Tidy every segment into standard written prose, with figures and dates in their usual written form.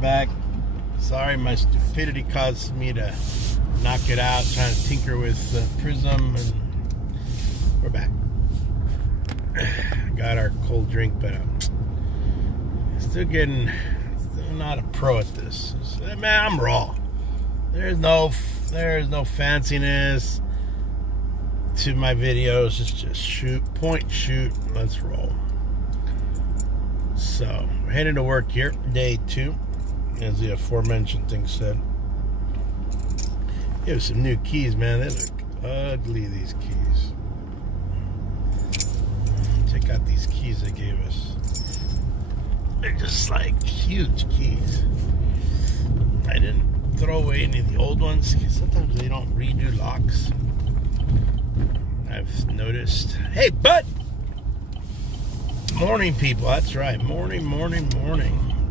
back. Sorry, my stupidity caused me to knock it out, trying to tinker with Prism, and we're back. Got our cold drink, but still not a pro at this. Man, I'm raw. There's no fanciness to my videos. It's just shoot, point, shoot, let's roll. So, we're heading to work here, day 2, as the aforementioned thing said. Here's some new keys, man. They look ugly, these keys. Check out these keys they gave us. They're just like huge keys. I didn't throw away any of the old ones because sometimes they don't redo locks. I've noticed. Hey, bud! Morning, people. That's right. Morning.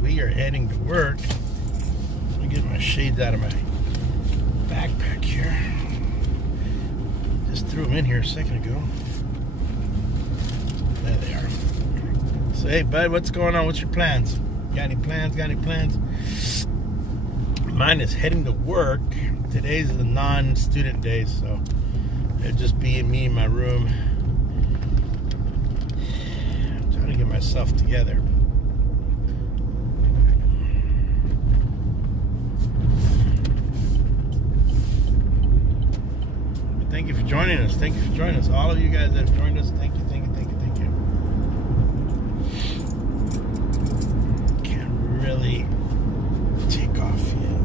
We are heading to work. Let me get my shades out of my backpack here. Just threw them in here a second ago. There they are. So, hey, bud, what's going on? What's your plans? Got any plans? Mine is heading to work. Today's the non-student day, so it'll just be me in my room. I'm trying to get myself together. Thank you for joining us. All of you guys that have joined us, thank you. Can't really take off yet.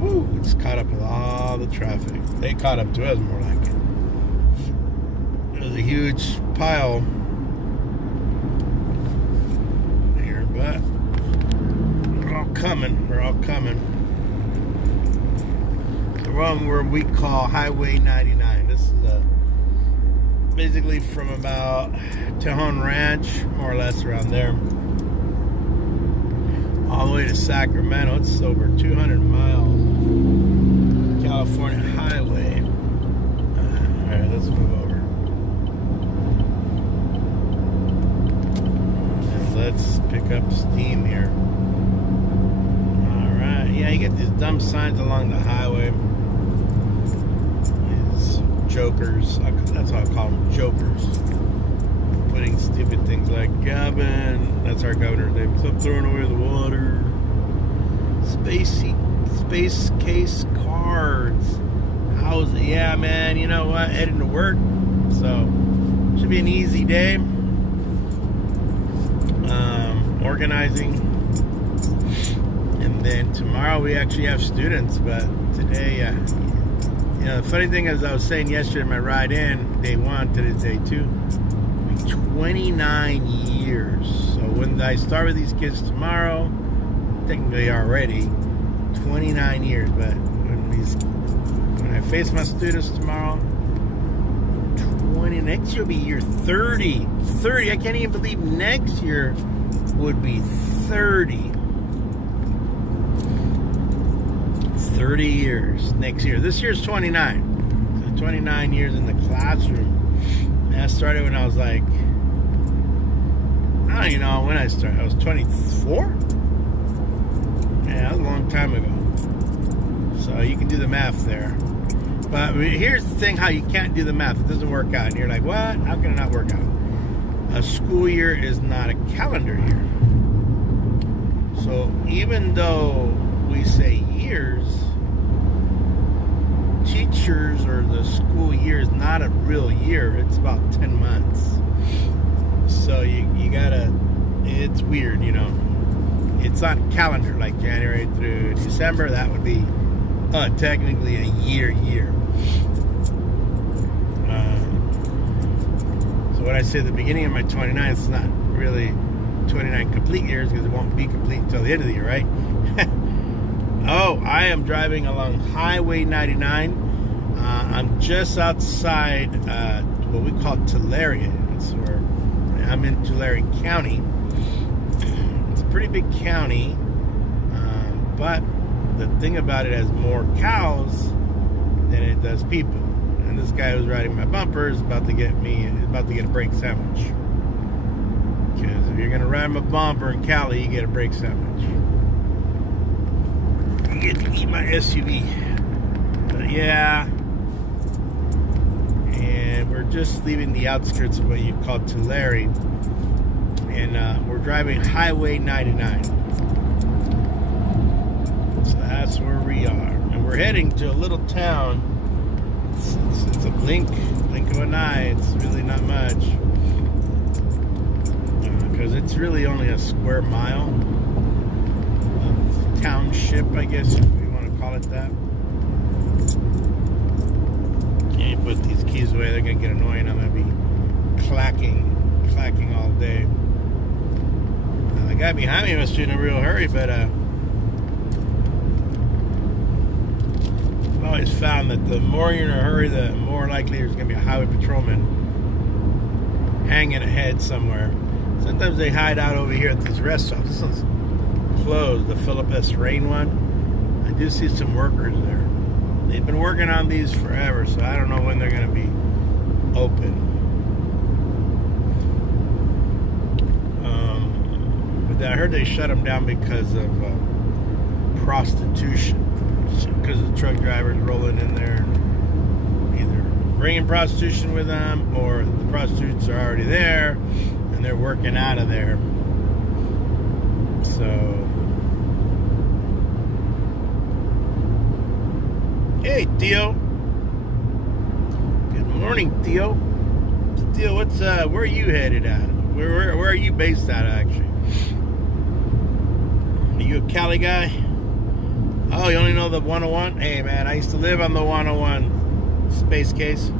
Woo, we just caught up with all the traffic. They caught up to us, more like it. There's a huge pile here, but we're all coming. The one where we call Highway 99. This is basically from about Tejon Ranch, more or less around there, all the way to Sacramento. It's over 200 miles. California highway. Alright, let's move over. And let's pick up steam here. Alright, yeah, you get these dumb signs along the highway. Jokers, that's how I call them, jokers, putting stupid things like Gavin, that's our governor's name, stop throwing away the water, space case cards, how's it? Yeah, man, you know what, heading to work, so should be an easy day. Organizing, and then tomorrow we actually have students, but today, you know, the funny thing is, I was saying yesterday, my ride in, day 1, today's day 2, 29 years. So when I start with these kids tomorrow, technically already 29 years. But when I face my students tomorrow, next year will be year 30. 30. I can't even believe next year would be 30. 30 years next year. This year's 29. So 29 years in the classroom. And I started when I was like, I don't even know when I started. I was 24? Yeah, that was a long time ago. So you can do the math there. But here's the thing, how you can't do the math. It doesn't work out. And you're like, what? How can it not work out? A school year is not a calendar year. So even though we say years, teachers or the school year is not a real year. It's about 10 months. So you gotta, it's weird, you know. It's not a calendar like January through December. That would be technically a year. So when I say the beginning of my 29, it's not really 29 complete years because it won't be complete until the end of the year, right? Oh, I am driving along Highway 99. I'm just outside what we call Tulare. It's where I'm in Tulare County. It's a pretty big county, but the thing about it has more cows than it does people. And this guy who's riding my bumper is about to get a brake sandwich. Because if you're gonna ride my bumper in Cali, you get a brake sandwich. my SUV. But yeah, and we're just leaving the outskirts of what you call Tulare, and we're driving Highway 99. So that's where we are, and we're heading to a little town. It's a blink of an eye. It's really not much, because it's really only a square mile of township, I guess, if you want to call it that. And you put these keys away, they're gonna get annoying. I'm gonna be clacking all day. The guy behind me must be in a real hurry, but I've always found that the more you're in a hurry, the more likely there's gonna be a highway patrolman hanging ahead somewhere. Sometimes they hide out over here at these restaurants. This one's closed, the Philip S. Rain one. I do see some workers there. They've been working on these forever, so I don't know when they're going to be open. But I heard they shut them down because of prostitution. Because the truck drivers rolling in there, either bringing prostitution with them, or the prostitutes are already there and they're working out of there. So, hey Theo. Good morning, Theo. Theo, what's where are you headed at? Where are you based at, actually? Are you a Cali guy? Oh, you only know the 101? Hey man, I used to live on the 101 Space Case.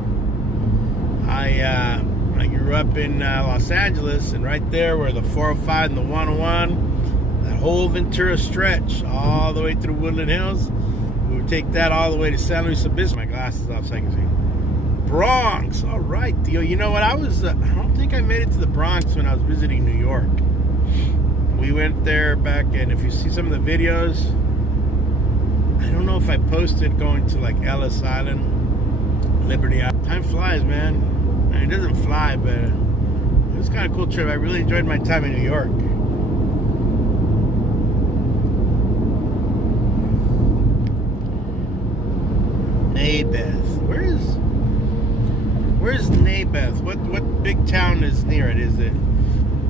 I grew up in Los Angeles, and right there where the 405 and the 101, that whole Ventura stretch, all the way through Woodland Hills, we would take that all the way to San Luis Obispo. My glasses off so I can see. Bronx, all right, Theo. You know what? I don't think I made it to the Bronx when I was visiting New York. We went there back, and if you see some of the videos, I don't know if I posted going to like Ellis Island, Liberty Island. Time flies, man. I mean, it doesn't fly, but it was kind of a cool trip. I really enjoyed my time in New York. Nabeth. Where's Nabeth? What big town is near it? Is it?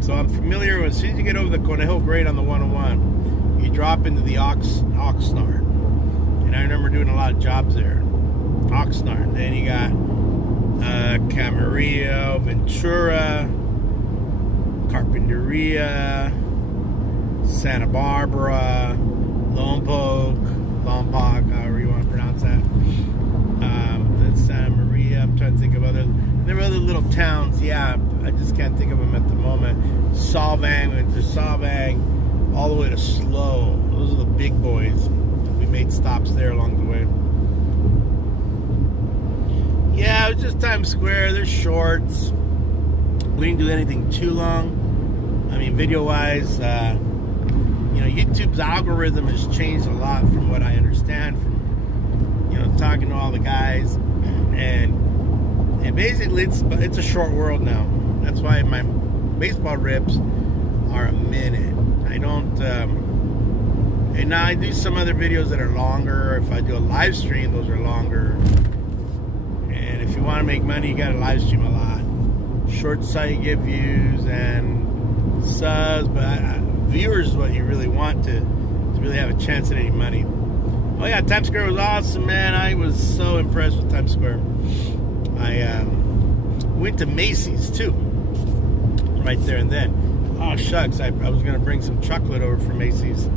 So I'm familiar with, as soon as you get over the Conejo Grade on the 101, you drop into the Oxnard. And I remember doing a lot of jobs there. Oxnard. Then you got Camarillo, Ventura, Carpinteria, Santa Barbara, Lompoc, however you want to pronounce that. Then Santa Maria. I'm trying to think of there were other little towns. Yeah, I just can't think of them at the moment. Solvang, went to Solvang, all the way to Slow. Those are the big boys. We made stops there along the way. Yeah, it was just Times Square. They're shorts. We didn't do anything too long. I mean, video-wise, YouTube's algorithm has changed a lot from what I understand from, talking to all the guys. And basically, it's a short world now. That's why my baseball rips are a minute. I don't... And now I do some other videos that are longer. If I do a live stream, those are longer. And if you want to make money, you got to live stream a lot. Short site, you get views and subs, but viewers is what you really want to really have a chance at any money. Oh yeah, Times Square was awesome, man. I was so impressed with Times Square. I went to Macy's too, right there and then. Oh shucks, I was gonna bring some chocolate over from Macy's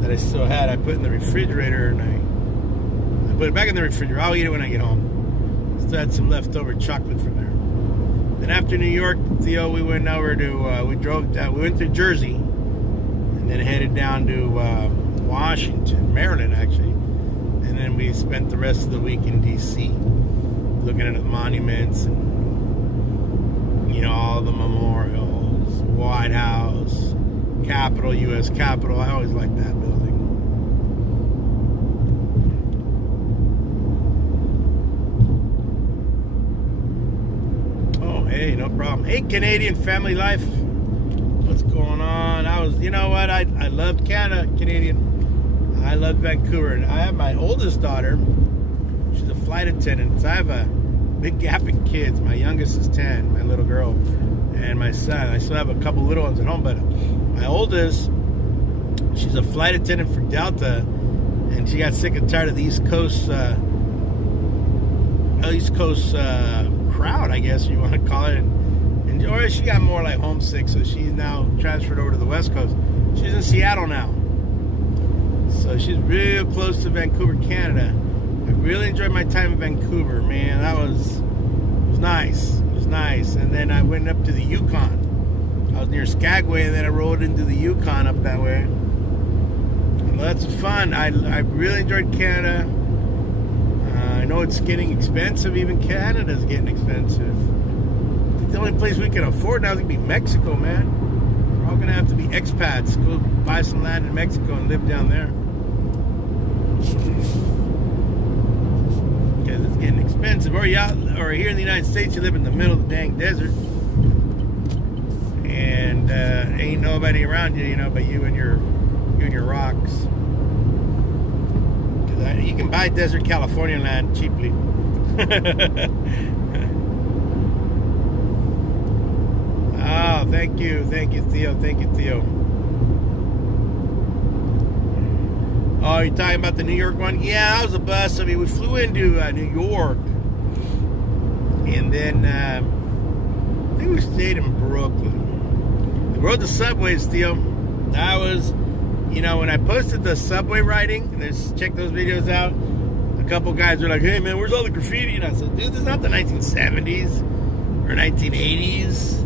that I still had. I put in the refrigerator, and I put it back in the refrigerator. I'll eat it when I get home. Still had some leftover chocolate from there. Then after New York, Theo, we went over to, we went to Jersey, and then headed down to Washington, Maryland actually. And then we spent the rest of the week in D.C. looking at the monuments and, all the memorials, White House, Capitol, U.S. Capitol. I always liked that building. Oh, hey, no problem. Hey, Canadian Family Life. What's going on? You know what? I love Canada, Canadian. I love Vancouver. And I have my oldest daughter. She's a flight attendant. So I have a big gap in kids. My youngest is 10, my little girl, and my son. I still have a couple little ones at home, but my oldest, she's a flight attendant for Delta, and she got sick and tired of the East Coast crowd, I guess you want to call it. Or she got more like homesick, so she's now transferred over to the West Coast. She's in Seattle now. So she's real close to Vancouver, Canada. I really enjoyed my time in Vancouver, man. It was nice. It was nice. And then I went up to the Yukon. I was near Skagway, and then I rode into the Yukon up that way. And that's fun. I really enjoyed Canada. I know it's getting expensive. Even Canada's getting expensive. The only place we can afford now is going to be Mexico, man. We're all going to have to be expats. Go buy some land in Mexico and live down there. Because it's getting expensive. Or here in the United States, you live in the middle of the dang desert. And ain't nobody around you, but you and your rocks. You can buy desert California land cheaply. Oh, thank you, Theo. Thank you, Theo. Oh, you're talking about the New York one? Yeah, that was a bus. I mean, we flew into New York, and then I think we stayed in Brooklyn. We rode the subways, Theo. That was, when I posted the subway riding, check those videos out. A couple guys were like, "Hey, man, where's all the graffiti?" And I said, "Dude, this is not the 1970s or 1980s."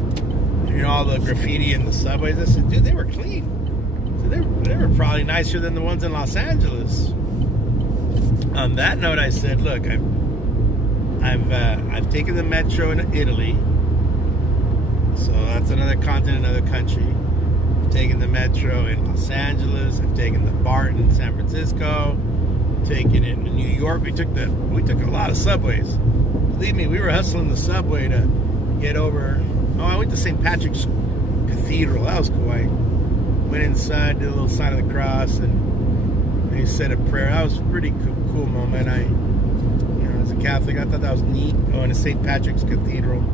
All the graffiti in the subways. I said, dude, they were clean. So they were probably nicer than the ones in Los Angeles. On that note, I said, look, I've taken the metro in Italy. So that's another continent, another country. I've taken the metro in Los Angeles. I've taken the BART in San Francisco. Taken it in New York. We took a lot of subways. Believe me, we were hustling the subway to get over. Oh, I went to St. Patrick's Cathedral. That was cool. I went inside, did a little sign of the cross, and he said a prayer. That was a pretty cool moment. As a Catholic, I thought that was neat, going to St. Patrick's Cathedral.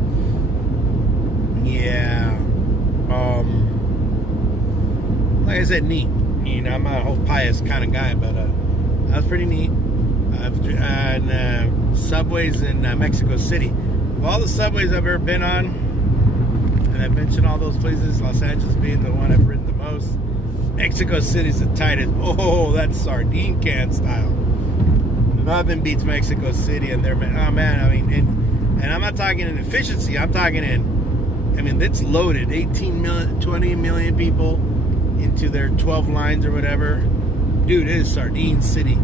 Yeah. Like I said, neat. I'm not a whole pious kind of guy, but that was pretty neat. And subways in Mexico City. Of all the subways I've ever been on, and I've mentioned all those places, Los Angeles being the one I've ridden the most, Mexico City's the tightest. Oh, that's sardine can style. Nothing beats Mexico City and their, oh man, and I'm not talking in efficiency, I'm talking it's loaded. 18 million, 20 million people into their 12 lines or whatever. Dude, it is Sardine City.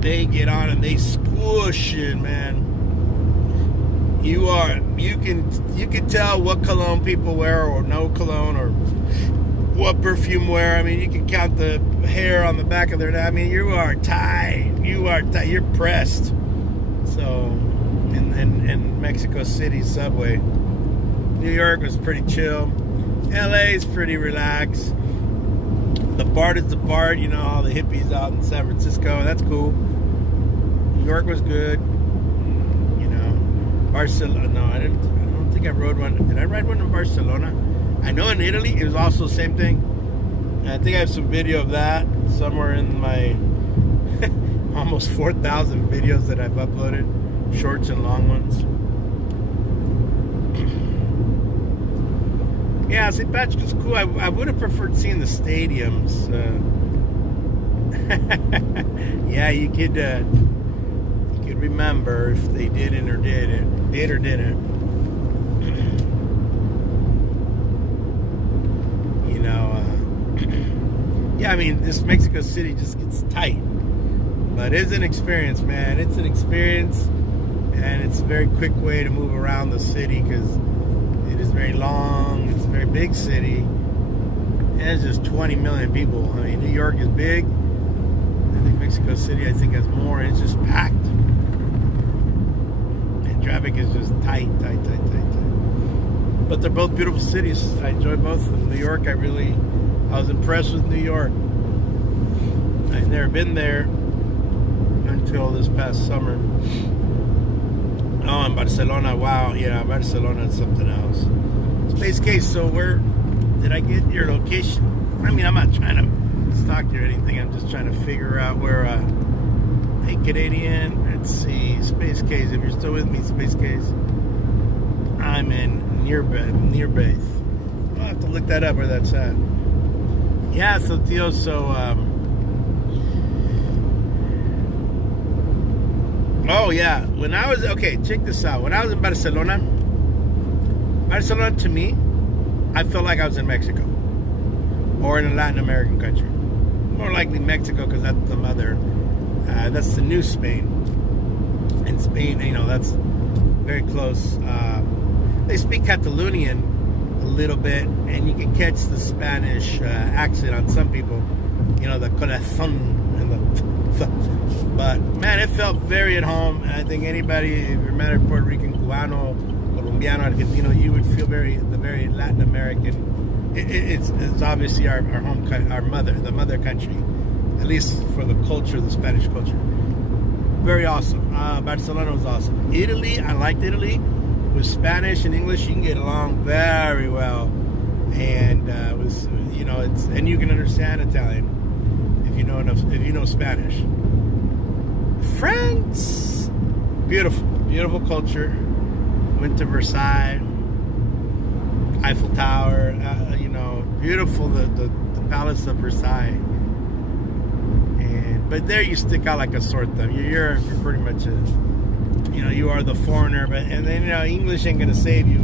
They get on and they squish it, man. You can tell what cologne people wear or no cologne, or what perfume wear. You can count the hair on the back of their neck. You are tight. You're pressed. So, in Mexico City subway, New York was pretty chill. LA's pretty relaxed. The BART is the BART. All the hippies out in San Francisco. That's cool. New York was good. Barcelona. No, I don't think I rode one. Did I ride one in Barcelona? I know in Italy it was also the same thing. And I think I have some video of that somewhere in my almost 4,000 videos that I've uploaded, shorts and long ones. Yeah, St. Patrick's is cool. I would have preferred seeing the stadiums. Yeah, you could remember if they did or didn't. Yeah, this Mexico City just gets tight. But it's an experience, man. It's an experience, and it's a very quick way to move around the city because it is very long. It's a very big city, and it's just 20 million people. New York is big. I think Mexico City, has more. It's just packed. And traffic is just tight. But they're both beautiful cities. I enjoy both of them. New York, I was impressed with New York. never been there until this past summer. Oh, and Barcelona, wow, yeah, Barcelona is something else. Space Case, so where did I get your location? I mean, I'm not trying to stalk you or anything. I'm just trying to figure out where, hey, Canadian, let's see, Space Case, if you're still with me, Space Case. I'm in near base. I'll have to look that up where that's at. Yeah, so Tio, so, oh yeah, when I was, okay, check this out. When I was in Barcelona to me, I felt like I was in Mexico or in a Latin American country. More likely Mexico, because that's the mother. That's the new Spain. In Spain, you know, that's very close. They speak Catalonian a little bit, and you can catch the Spanish accent on some people. You know, the corazón and the. But man, it felt very at home. And I think anybody, if you're mad at Puerto Rican, Cubano, Colombiano, Argentino, you would feel very Latin American. It's obviously our home, our the mother country, at least for the culture, the Spanish culture. Very awesome. Barcelona was awesome. Italy, I liked Italy. With Spanish and English, you can get along very well, and it was, you know, it's, and you can understand Italian if you know enough, if you know Spanish. France, beautiful culture. Went to Versailles, Eiffel Tower, you know, beautiful, the Palace of Versailles. And but there you stick out like a sore thumb. You're pretty much a, you know, you are the foreigner, and then, you know, English ain't gonna save you,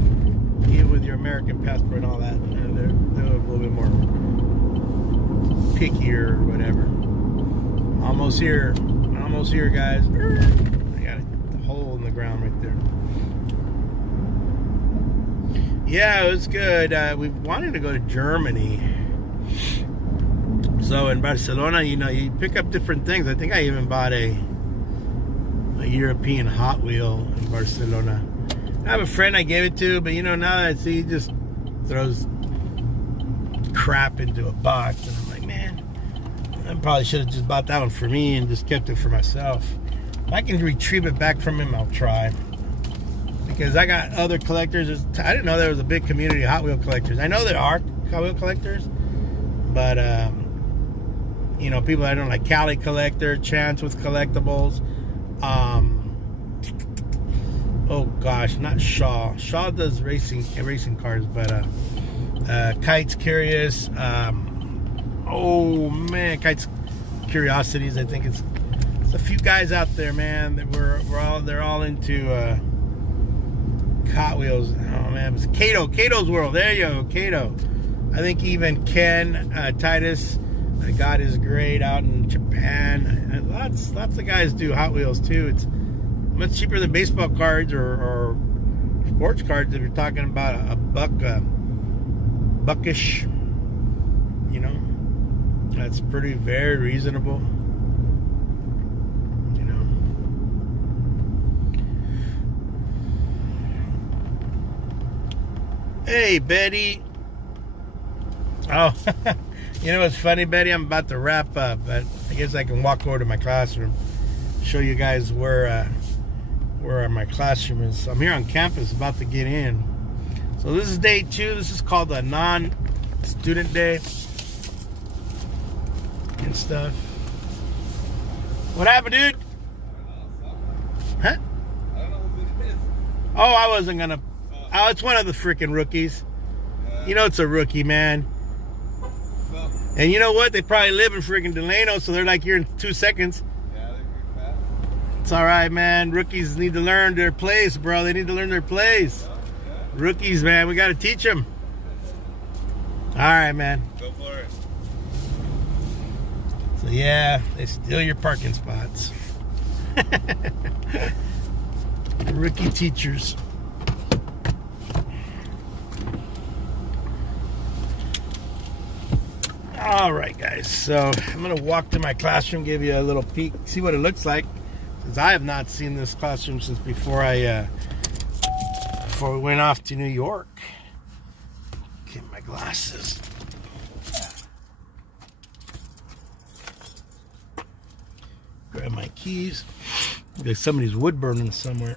even with your American passport and all that. They're a little bit more picky or whatever. Almost here, guys. I got a hole in the ground right there. Yeah, it was good. We wanted to go to Germany. So in Barcelona, you know, you pick up different things. I think I even bought a European Hot Wheel in Barcelona. I have a friend I gave it to, but you know, now that I see, he just throws crap into a box, and I'm like, man, I probably should have just bought that one for me and just kept it for myself. If I can retrieve it back from him, I'll try. Because I got other collectors. I didn't know there was a big community of Hot Wheel collectors. I know there are Hot Wheel collectors, but you know, people I don't like, Cali Collector, Chance with Collectibles. Oh gosh, not Shaw. Shaw does racing cars, but Kite's Curious. Oh man, Kite's Curiosities. I think it's a few guys out there, man, that they're all into Hot Wheels. Oh man, it's Cato's World. There you go, Cato. I think even Ken Titus got his grade out in Japan. Lots of guys do Hot Wheels too. It's much cheaper than baseball cards or sports cards if you're talking about a buckish. You know, that's very reasonable. You know. Hey, Betty. Oh. You know what's funny, Betty? I'm about to wrap up, but I guess I can walk over to my classroom, show you guys where my classroom is. I'm here on campus, about to get in. So this is day 2. This is called the non-student day and stuff. What happened, dude? Huh? I don't know who it is. Oh, I wasn't gonna. Oh, it's one of the freaking rookies. You know, it's a rookie, man. And you know what? They probably live in freaking Delano, so they're like here in 2 seconds. Yeah, they're pretty fast. It's all right, man. Rookies need to learn their place, bro. They need to learn their place. Yeah. Rookies, man. We got to teach them. All right, man. Go for it. So, yeah, they steal your parking spots. Rookie teachers. All right, guys, so I'm gonna walk to my classroom, give you a little peek, see what it looks like, since I have not seen this classroom since before we went off to New York. Get my glasses. Grab my keys. There's somebody's wood burning somewhere.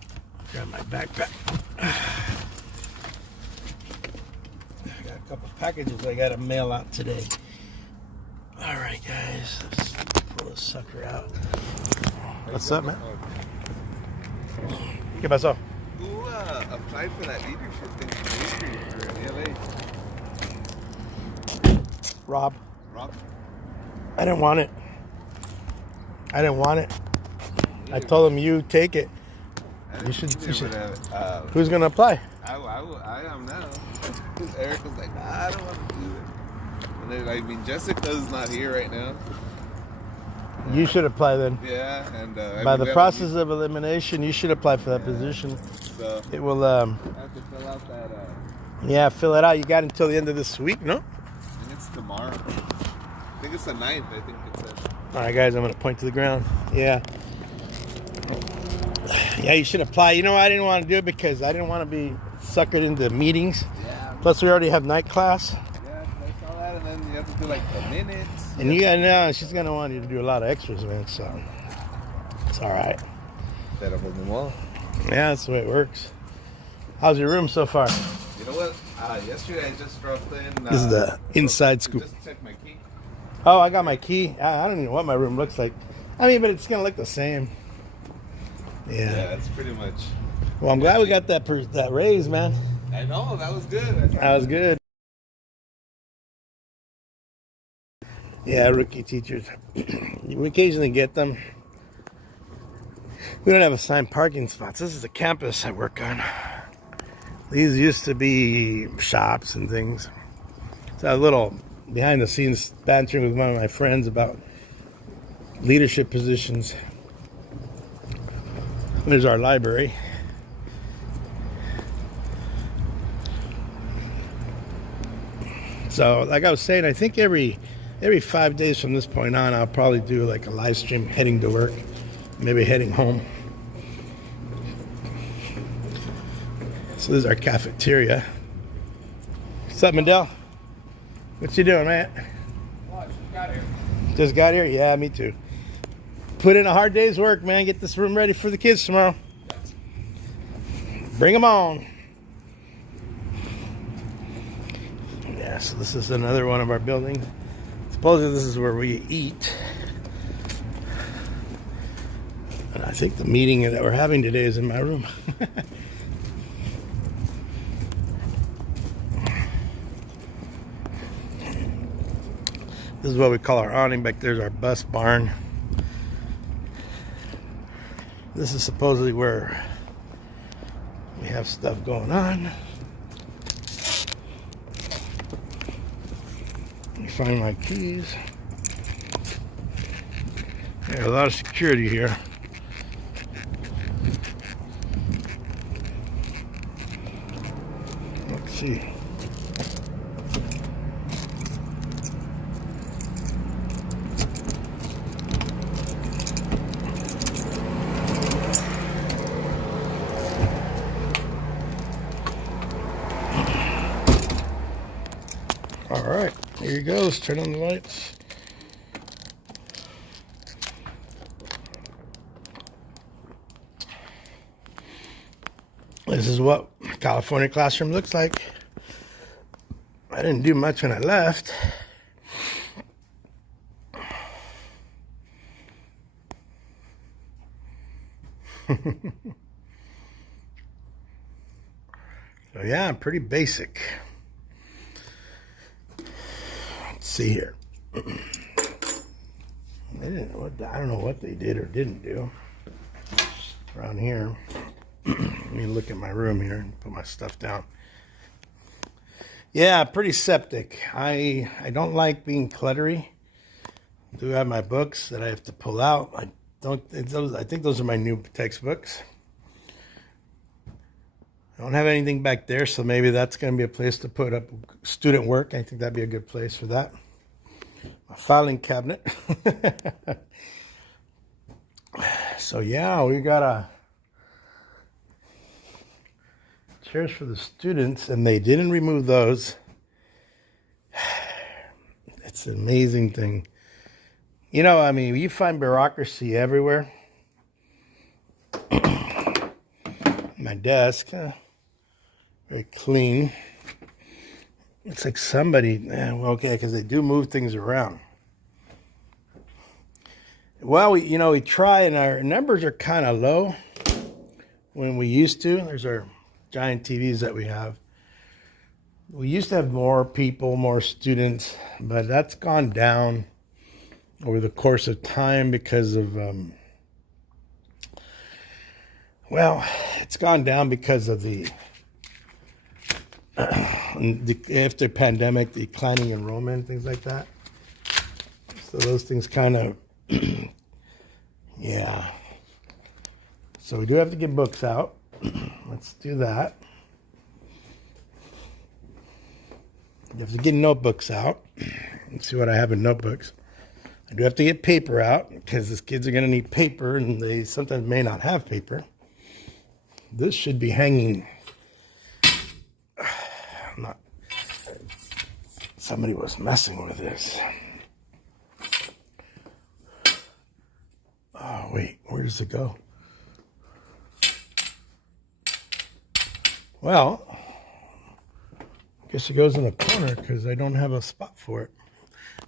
Grab my backpack. I got a couple packages I got to mail out today. All right, guys. Let's pull this sucker out. What's up, man? ¿Qué pasó? Who applied for that leadership thing for LA? Rob. Rob? I didn't want it. I told him, you take it. You should. Who's going to apply? I am now. Because Eric was like, nah, I don't want to do it. And then, I mean, Jessica's not here right now. You should apply then. Yeah, and By the process of elimination, you should apply for that position. So It will, I have to fill out that. yeah, fill it out. You got until the end of this week, no? I think it's tomorrow. I think it's the 9th. I think it says. All right, guys, I'm going to point to the ground. Yeah. Yeah, you should apply. You know, I didn't want to do it because I didn't want to be suckered into meetings. Yeah. Plus, we already have night class. Yeah, that's all that, and then you have to do like the minutes. And you got to know, she's going to want you to do a lot of extras, man. So, it's all right. Better hold them all. Yeah, that's the way it works. How's your room so far? You know what? Yesterday I just dropped in. This is the inside scoop. Just check my key. Oh, I got my key. I don't even know what my room looks like. I mean, but it's going to look the same. Yeah, Yeah. that's pretty much. Well, I'm glad we got that raise, man. I know, that was good. That was good. Yeah, rookie teachers. We occasionally get them. We don't have assigned parking spots. This is the campus I work on. These used to be shops and things. So a little behind the scenes bantering with one of my friends about leadership positions. There's our library. So, like I was saying, I think every 5 days from this point on, I'll probably do like a live stream heading to work, maybe heading home. So this is our cafeteria. What's up, Mandel? What you doing, man? Watch, got here. Just got here? Yeah, me too. Put in a hard day's work, man. Get this room ready for the kids tomorrow. Bring them on. Yeah, so this is another one of our buildings. Supposedly this is where we eat. And I think the meeting that we're having today is in my room. This is what we call our awning. Back there's our bus barn. This is supposedly where we have stuff going on. Let me find my keys. There's a lot of security here. Let's see. All right, here you go. Let's turn on the lights. This is what California classroom looks like. I didn't do much when I left. So yeah, pretty basic. Let's see here. I don't know what they did or didn't do around here. Let me look at my room here and put my stuff down. Yeah, pretty septic. I don't like being cluttery. I do have my books that I have to pull out. I think those are my new textbooks. I don't have anything back there, so maybe that's going to be a place to put up student work. I think that'd be a good place for that. A filing cabinet. So yeah, we got chairs for the students, and they didn't remove those. It's an amazing thing. You know, I mean, you find bureaucracy everywhere. My desk, very clean. It's like somebody, well, okay, because they do move things around. Well, we try, and our numbers are kind of low when we used to. There's our giant TVs that we have. We used to have more people, more students, but that's gone down over the course of time because of, it's gone down because of the after pandemic, the declining enrollment, things like that. So those things kind of, yeah. So we do have to get books out. Let's do that. You have to get notebooks out. Let's see what I have in notebooks. I do have to get paper out because these kids are going to need paper, and they sometimes may not have paper. This should be hanging. Somebody was messing with this. Oh, wait, where does it go? Well, I guess it goes in the corner because I don't have a spot for it.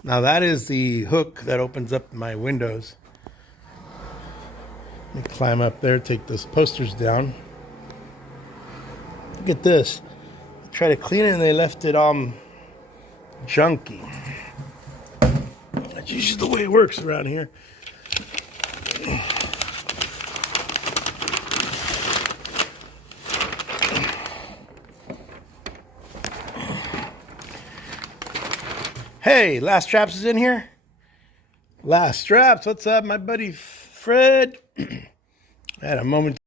Now that is the hook that opens up my windows. Let me climb up there, take those posters down. Look at this. I tried to clean it and they left it junky. That's usually the way it works around here. Hey, Last Straps is in here. Last Straps, what's up, my buddy Fred? I had a moment.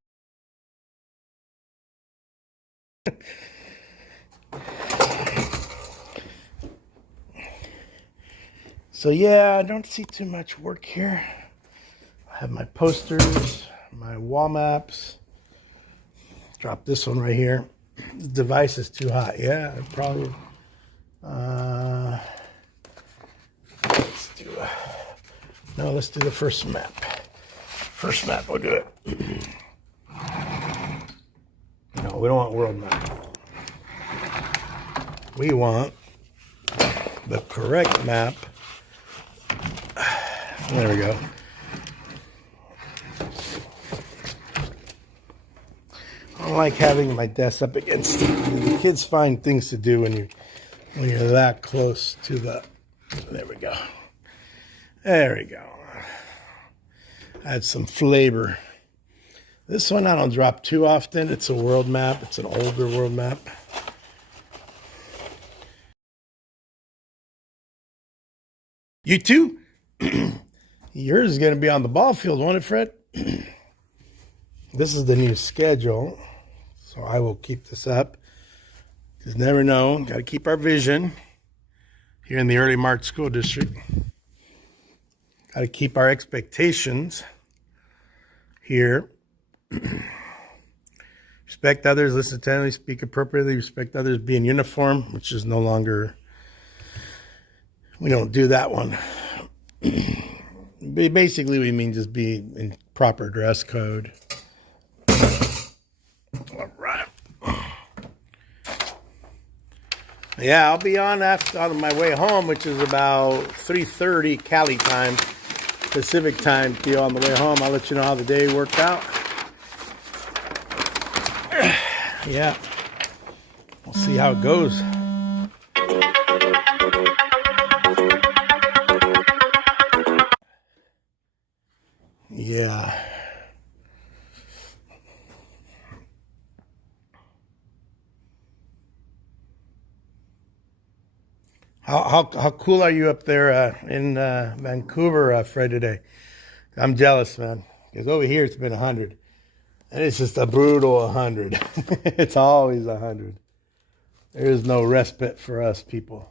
So yeah, I don't see too much work here. I have my posters, my wall maps. Drop this one right here. This device is too hot. Yeah, probably. Let's do the first map. First map, we'll do it. No, we don't want world map. We want the correct map. There we go. I don't like having my desk up against it. The kids find things to do when you're that close to the. There we go. There we go. Add some flavor. This one I don't drop too often. It's a world map. It's an older world map. You too? Yours is going to be on the ball field, won't it, Fred? This is the new schedule, so I will keep this up. Because never know. Got to keep our vision here in the Early March School District. Got to keep our expectations here. Respect others, listen attentively, speak appropriately, respect others, be in uniform, which is no longer, we don't do that one. Basically, we mean just be in proper dress code. All right. Yeah, I'll be on my way home, which is about 3:30 Cali time, Pacific time. Theo, on the way home, I'll let you know how the day worked out. Yeah, we'll see how it goes. Yeah. How cool are you up there in Vancouver, Fred, today? I'm jealous, man, because over here it's been 100. And it's just a brutal 100. It's always 100. There is no respite for us people.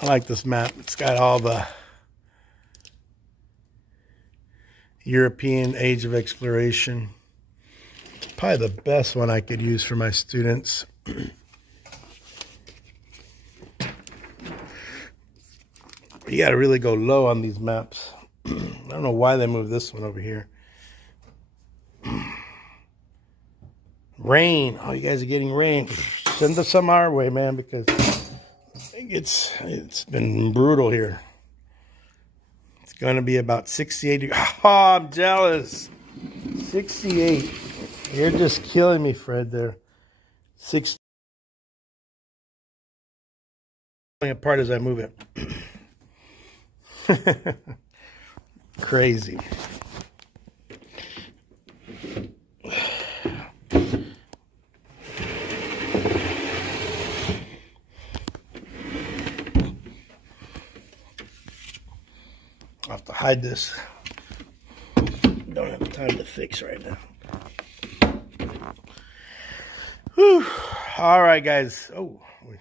I like this map. It's got all the European age of exploration. Probably the best one I could use for my students. You got to really go low on these maps. I don't know why they moved this one over here. Rain. Oh, you guys are getting rain. Send us some our way, man, because I think it's been brutal here. It's going to be about 68. Oh, I'm jealous. 68. You're just killing me, Fred, there. 6 apart as I move it. Crazy. I'll have to hide this. Don't have time to fix right now. Whew. All right, guys. Oh, we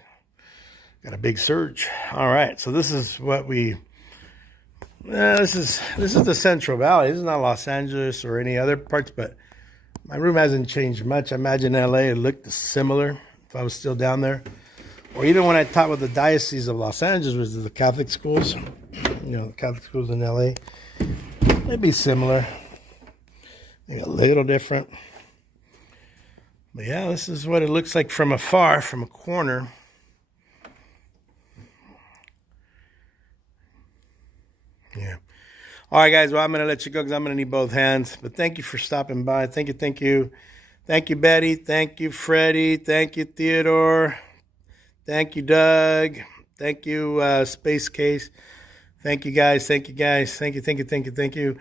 got a big surge. All right, so this is what we. This is the Central Valley. This is not Los Angeles or any other parts, but my room hasn't changed much. I imagine LA it looked similar if I was still down there, or even when I taught with the Diocese of Los Angeles, which is the Catholic schools. You know, the Catholic schools in LA, they'd be similar. Maybe a little different. But yeah, this is what it looks like from afar, from a corner. Yeah. All right, guys. Well, I'm going to let you go because I'm going to need both hands. But thank you for stopping by. Thank you. Thank you. Thank you, Betty. Thank you, Freddie. Thank you, Theodore. Thank you, Doug. Thank you, Space Case. Thank you, guys. Thank you, guys. Thank you. Thank you. Thank you. Thank you.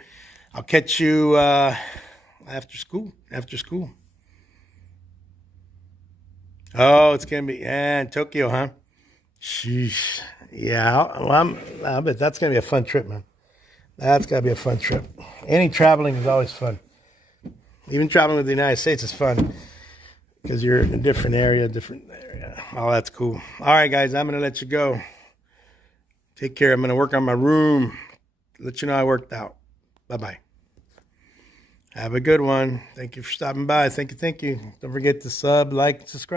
I'll catch you after school. After school. Oh, it's going to be in Tokyo, huh? Sheesh. Yeah, well, I bet that's going to be a fun trip, man. That's got to be a fun trip. Any traveling is always fun. Even traveling with the United States is fun because you're in a different area, Oh, that's cool. All right, guys, I'm going to let you go. Take care. I'm going to work on my room. Let you know I worked out. Bye-bye. Have a good one. Thank you for stopping by. Thank you. Thank you. Don't forget to sub, like, and subscribe.